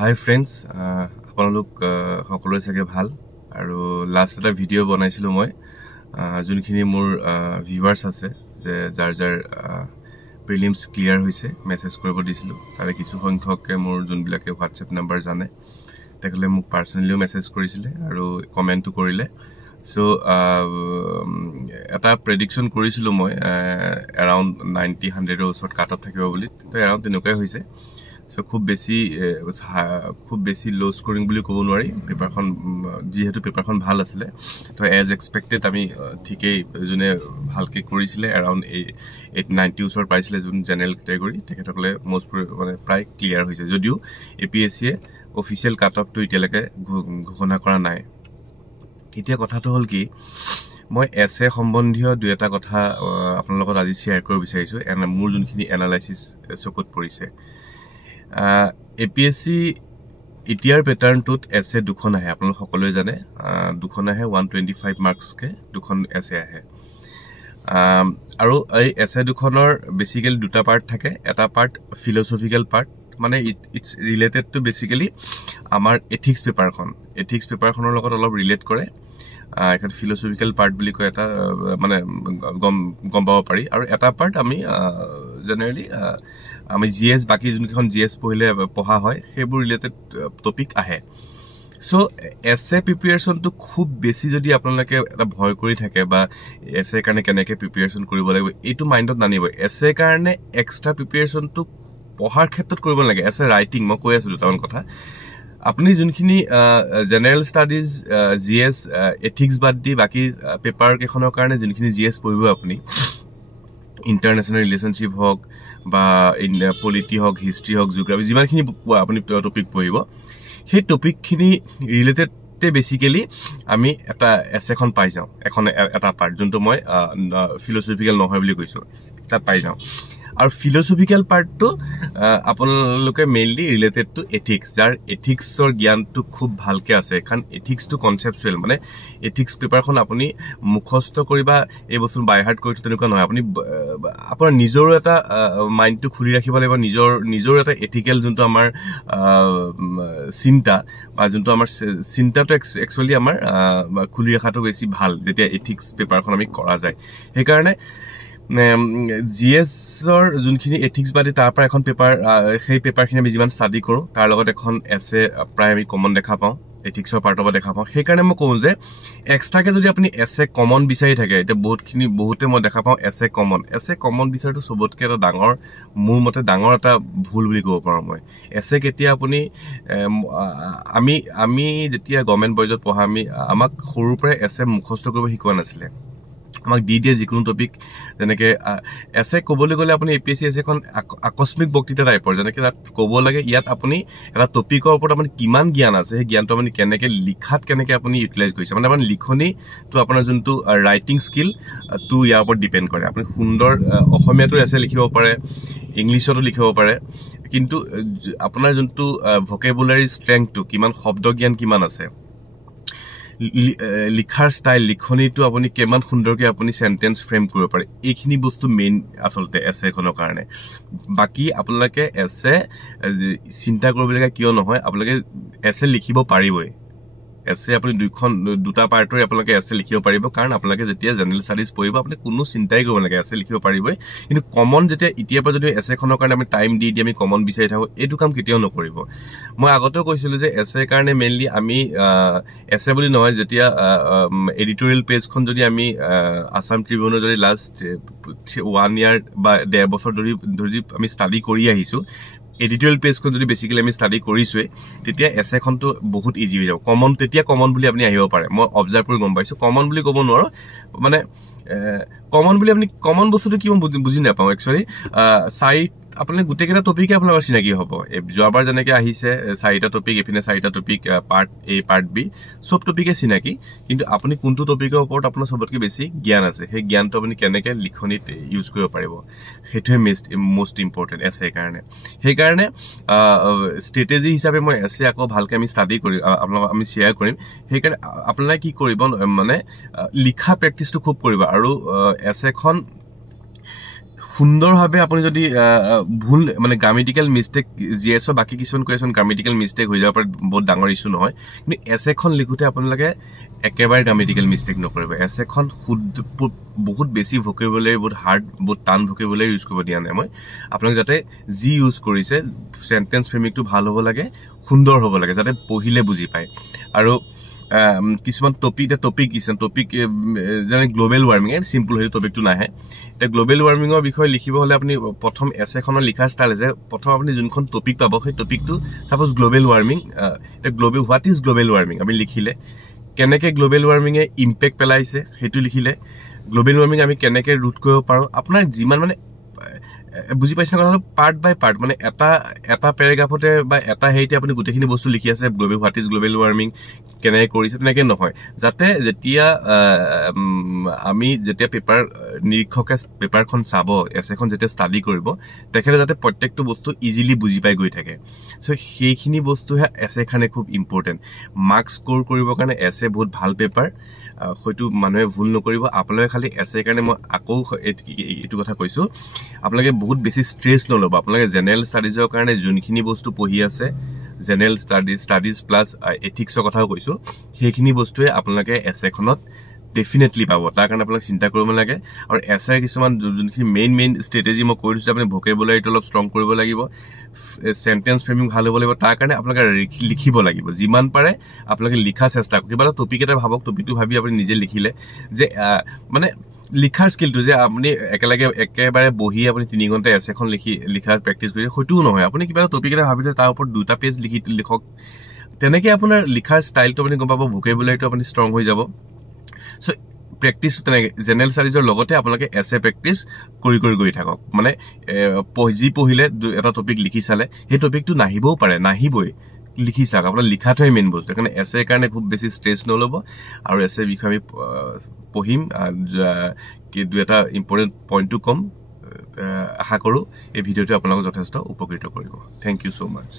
Hi friends, আপোনালোক সকলোৰে চাগে ভাল আৰু লাষ্ট এটা ভিডিও বনাইছিলো মই যোনখিনি মোৰ ভিউৱাৰ্স আছে যে যাৰ প্ৰিলিমছ ক্লিয়াৰ হৈছে মেছেজ কৰিব দিছিলো তাৰে কিছু সংখ্যকে মোৰ যোনবিলাকে WhatsApp নম্বৰ জানে তেখেতলে মোক পাৰ্সোনালিও মেছেজ কৰিছিলে আৰু কমেন্টও কৰিলে সো এটা প্ৰেডিকচন কৰিছিলো মই around 90-100 ৰ ওচৰত কাট অফ থাকিব বুলি তো around তেনেকৈ হৈছে So খুব বেছি লো স্কোৰিং বুলি ক'ব নোৱাৰি পেপাৰখন যেহেতু পেপাৰখন ভাল আছিল তো এজ এক্সপেক্টেড আমি ঠিকই জুনে ভালকে কৰিছিলে around 890 ওচৰ পাইছিলে জুন জেনাৰেল ক্যাটাগৰী তেখেতসকলে মোস্ট মানে প্ৰায় ক্লিয়াৰ হৈছে যদিও এপিএসসি এ অফিশিয়াল কাট অফ তো ইতিয়ালৈকে ঘোষণা কৰা নাই এতিয়া কথাটো হল কি মই এসএ সম্বন্ধীয় দুই এটা কথা আপোনালোকৰ লগত আজি শেয়াৰ কৰিব বিচাৰিছো মোৰ যোনখিনি এনালাইসিস চকুত পৰিছে এপিএসসি ইটিআৰ প্যাটাৰ্নটোত এসএ দুখন আহে আপোনালোক সকলোৱে জানে দুখন আহে 125 মাৰ্কস কে দুখন এসএ আহে আৰু এই এসএ দুখনৰ বেসিক্যালি দুটা পাৰ্ট থাকে এটা পাৰ্ট ফিলসফিক্যাল পাৰ্ট মানে ইটস ৰিলেটেড টু বেসিক্যালি আমাৰ এথিক্স পেপাৰখনৰ লগত অলপ ৰিলেট কৰে এখন ফিলসফিক্যাল পাৰ্ট বুলি কয় এটা মানে গম পাব পাৰি আৰু এটা পাৰ্ট আমি জেনাৰেলি আমি জিএস বাকি যোনখন জিএস পঢ়া হয় সেইবোৰ ৰিলেটেড টপিক আহে সো এসএ প্ৰিপাৰেচন তো খুব বেছি যদি আপোনালোকে এটা ভয় কৰি থাকে বা এসএ কাৰণে কেনেকে প্ৰিপাৰেচন কৰিব লাগিব এইটো মাইন্ডত নানিব এসএ কাৰণে এক্সট্ৰা প্ৰিপাৰেচন তো পঢ়াৰ ক্ষেত্ৰত কৰিব লাগে এসএ ৰাইটিং মই কৈ আছো দুটামান কথা আপুনি যোনখিনি জেনাৰেল ষ্টাডিজ জিএস এথিক্স বাদ দি বাকি পেপাৰ কেখনৰ কাৰণে যোনখিনি জিএস পঢ়িব আপুনি ইন্টাৰনেশনাল ৰিলেশনশিপ হক বা পলিটি হক হিস্ট্ৰি হক জিওগ্ৰাফি যিমানখিনি আপুনি টপিক পঢ়িব সেই টপিকখিনি ৰিলেটেড বেসিক্যালি আমি এটা এসএখন পাই যাও এখন এটা পাৰ্ট যোনটো মই ফিলসফিক্যাল নহয় বুলি কৈছো তাত পাই যাও আৰু ফিলসফিক্যাল পাৰ্টটো আপোনালোকে মেইনলি ৰিলেটেড টু এথিক্স যাৰ এথিক্সৰ জ্ঞানটো খুব ভালকে আছে কাৰণ এথিক্সটো কনসেপচুৱেল মানে এথিক্স পেপাৰখন আপুনি মুখস্থ কৰিবা এই বস্তু বাই হাৰ্ট কৰিটো তেনেকুৱা নহয় আপুনি আপোনাৰ নিজৰ এটা মাইন্ডটো খুলি ৰাখিব লাগিব নিজৰ এটা এথিক্যাল যোনটো আমাৰ চিন্তা বা যোনটো আমাৰ চিন্তাটো একচুয়ালি আমাৰ খুলি ৰাখাটো বেছি ভাল যেতিয়া এথিক্স পেপাৰখন আমি কৰা যায় সেই কাৰণে জিএসৰ যোনখিনি এথিক্স বাদে তাৰ পৰা এখন পেপাৰ সেই পেপাৰখিনি আমি যিমান ষ্টাডি কৰো তাৰ লগত এখন এসএ প্ৰায় আমি কমন দেখা পাওঁ এথিক্সৰ পাৰ্টৰ পৰা দেখা পাওঁ সেই কাৰণে মই কওঁ যে এক্সট্ৰাকে যদি আপুনি এসএ কমন বিচাৰি থাকে এটা বহুতে মই দেখা পাওঁ এসএ কমন বিচাৰটো সবতকে এটা ডাঙৰ মোৰ মতে ডাঙৰ এটা ভুল বুলি ক'ব পাৰো মই এসএ কেতিয়া আপুনি আমি যেতিয়া গভৰ্ণমেন্ট বয়জত পঢ়া আমাক সৰুৰ পৰা এসএ মুখস্থ কৰিব শিকোৱা নাছিলে আমাক দিয়ে যিকোনো টপিক যেনেকে এসএ ক'বলৈ গলে আপুনি এপিএসসি এসএখন আকস্মিক বক্তৃতা টাইপৰ যেনেকে তাত ক'ব লাগে ইয়াত আপুনি এটা টপিকৰ ওপৰত আপুনি কিমান জ্ঞান আছে সেই জ্ঞানটো আপুনি কেনেকে লিখাত কেনেকে আপুনি ইউটিলাইজ কৰিছে মানে আপোনাৰ লিখনি তো আপোনাৰ যোনটো ৰাইটিং স্কিল তো ইয়াৰ ওপৰত ডিপেন্ড কৰে আপুনি সুন্দৰ অসমীয়াটো এসএ লিখিব পাৰে ইংলিছতো লিখিব পাৰে কিন্তু আপোনাৰ যোনটো ভোকেবুলাৰী ষ্ট্ৰেংথটো কিমান শব্দ জ্ঞান কিমান আছে লিখাৰ ষ্টাইল লিখনিটো আপুনি কিমান সুন্দৰকৈ আপুনি সেন্টেন্স ফ্ৰেম কৰিব পাৰে এইখিনি বস্তু মেইন আসলতে এসএ খনৰ কাৰণে বাকি আপোনালোকে এসএ চিন্তা কৰিবলগা কিয় নহয় আপোনালোকে এসএ লিখিব পাৰিবই এসএ আপুনি দুটা পাৰ্টৰ আপোনালোকে এসএ লিখিব পাৰিব কাৰণ আপোনালোকে যেতিয়া জেনাৰেল ষ্টাডিজ পঢ়িব আপুনি কোনো চিন্তাই কৰিব নালাগে এসএ লিখিব পাৰিবই কিন্তু কমন যেতিয়া ইতিয়াৰ পৰা যদি এসএ খনৰ কাৰণে আমি টাইম দি আমি কমন বিচাৰি থাকো এইটো কাম কেতিয়াও নকৰিব মই আগতেও কৈছিলো যে এসএ কাৰণে মেইনলি আমি এসএ বুলি নহয় যেতিয়া এডিটৰিয়েল পেজখন যদি আমি আসাম ট্ৰিবিউনৰ যদি লাষ্ট 1 ইয়াৰ বা 1.5 বছৰ ধৰি আমি ষ্টাডি কৰি আহিছো এডিটৰিয়েল পেজখন যদি বেসিক্যালি আমি ষ্টাডি কৰিছোৱে তেতিয়া এসএখনটো বহুত ইজি হৈ যাব কমন বুলি আপুনি আহিব পাৰে মই অবজাৰ্ভ কৰি গম পাইছো কমন বুলি ক'ব নোৱাৰো মানে কমন বুলি আপুনি কমন বস্তুটো কি বুজি নাপাওঁ একচুয়ালি আপুনি গুটেকেটা টপিক আপোনাৰ চিনাকি হ'ব যোৱাবাৰ যেনেকৈ আহিছে 4টা টপিক এপিনে 4টা টপিক পাৰ্ট এ পাৰ্ট বি সব টপিকে চিনাকি কিন্তু আপুনি কোনটো টপিকৰ ওপৰত আপোনাৰ সবতকৈ বেছি জ্ঞান আছে সেই জ্ঞানটো আপুনি কেনেকৈ লিখনিত ইউজ কৰিব পাৰিব সেইটোৱে মোস্ট ইম্পৰ্টেন্ট এসএ কাৰণে সেই কাৰণে ষ্ট্ৰেটেজি হিচাপে মই এসএ আকৌ ভালকৈ আমি ষ্টাডি কৰি আপোনালোকক আমি শেয়াৰ কৰিম সেই কাৰণে আপোনালোকে কি কৰিব মানে লিখা প্ৰেক্টিছটো খুব কৰিব আৰু এসএখন সুন্দৰভাৱে আপুনি যদি ভুল মানে গ্ৰামেটিকেল মিষ্টেক জিএছৰ বাকী কিছুমান কুৱেশ্যন গ্ৰামেটিকেল মিষ্টেক হৈ যাব পাৰে বহুত ডাঙৰ ইছ্যু নহয় কিন্তু এছেখন লিখোঁতে আপোনালোকে একেবাৰে গ্ৰামেটিকেল মিষ্টেক নকৰিব এছেখন বহুত বেছি ভকেবুলাৰী বহুত হাৰ্ড বহুত টান ভকেবুলাৰী ইউজ কৰিব দিয়া নাই মই আপোনালোকে যাতে যি ইউজ কৰিছে চেণ্টেন্স ফ্ৰেমিংটো ভাল হ'ব লাগে সুন্দৰ হ'ব লাগে যাতে পঢ়িলে বুজি পায় আৰু কিছুমান টপিক যেনে গ্লোবেল ৱাৰ্মিং চিম্পল হৈ টপিকটো নাহে এতিয়া গ্লোবেল ৱাৰ্মিঙৰ বিষয়ে লিখিব হ'লে আপুনি প্ৰথম এছেখনৰ লিখাৰ ষ্টাইল আছে প্ৰথম আপুনি যোনখন টপিক পাব সেই টপিকটো ছাপ'জ গ্লোবেল ৱাৰ্মিং এতিয়া হোৱাট ইজ গ্লোবেল ৱাৰ্মিং আমি লিখিলে কেনেকৈ গ্লোবেল ৱাৰ্মিঙে ইম্পেক্ট পেলাইছে সেইটো লিখিলে গ্লোবেল ৱাৰ্মিং আমি কেনেকৈ ৰোধ কৰিব পাৰোঁ আপোনাৰ যিমান মানে বুজি পাইছে কথাটো পাৰ্ট বাই পাৰ্ট মানে এটা পেৰাগ্ৰাফতে বা এটা হেৰিতে আপুনি গোটেইখিনি বস্তু লিখি আছে হোৱাট ইজ গ্লোবেল ৱাৰ্মিং কেনেকৈ কৰিছে তেনেকৈ নহয় যাতে যেতিয়া আমি যেতিয়া পেপাৰ নিৰীক্ষকে পেপাৰখন চাব এছেখন যেতিয়া ষ্টাডি কৰিব তেখেতে যাতে প্ৰত্যেকটো বস্তু ইজিলি বুজি পাই গৈ থাকে চ' সেইখিনি বস্তুহে এছেখনে খুব ইম্পৰ্টেণ্ট মাৰ্কছ স্ক'ৰ কৰিবৰ কাৰণে এছে বহুত ভাল পেপাৰ হয়তো মানুহে ভুল নকৰিব আপোনালোকে খালি এছে কাৰণে মই আকৌ এইটো কথা কৈছোঁ আপোনালোকে বহুত বেছি ষ্ট্ৰেছ নল'ব আপোনালোকে জেনেৰেল ষ্টাডিজৰ কাৰণে যোনখিনি বস্তু পঢ়ি আছে জেনেৰেল ষ্টাডিজ প্লাছ এথিক্সৰ কথাও কৈছোঁ সেইখিনি বস্তুৱে আপোনালোকে এছেখনত ডেফিনেটলি পাব তাৰ কাৰণে আপোনালোকে চিন্তা কৰিব নালাগে আৰু এছেৰ কিছুমান যোনখিনি মেইন ষ্ট্ৰেটেজি মই কৈ দিছোঁ আপুনি ভকেবুলাৰীটো অলপ ষ্ট্ৰং কৰিব লাগিব চেণ্টেন্স ফ্ৰেমিং ভাল হ'ব লাগিব তাৰ কাৰণে আপোনালোকে লিখিব লাগিব যিমান পাৰে আপোনালোকে লিখা চেষ্টা কৰক কিবা এটা টপিক এটা ভাবক টপিকটো ভাবি আপুনি নিজে লিখিলে যে মানে লিখাৰ স্কিলটো যে আপুনি একেবাৰে বহি আপুনি 3 ঘণ্টা এছেখন লিখা প্ৰেক্টিছ কৰিছে হয়তোও নহয় আপুনি কিবা এটা টপিক এটা ভাবিলে তাৰ ওপৰত 2টা পেজ লিখক তেনেকৈ আপোনাৰ লিখাৰ ষ্টাইলটো আপুনি গম পাব ভকেবুলাৰীটো আপুনি ষ্ট্ৰং হৈ যাব চ' প্ৰেক্টিচটো তেনেকৈ জেনেৰেল ষ্টাডিজৰ লগতে আপোনালোকে এছে প্ৰেক্টিচ কৰি গৈ থাকক মানে যি পঢ়িলে এটা টপিক লিখি চালে সেই টপিকটো নাহিবই লিখি চাওক আপোনাৰ লিখাটোৱে মেইন বস্তু সেইকাৰণে এছেৰ কাৰণে খুব বেছি ষ্ট্ৰেছ নল'ব আৰু এছেৰ বিষয়ে আমি পঢ়িম এটা ইম্পৰ্টেণ্ট পইণ্টটো কম আশা কৰোঁ এই ভিডিঅ'টোৱে আপোনালোকক যথেষ্ট উপকৃত কৰিব থেংক ইউ ছ' মাছ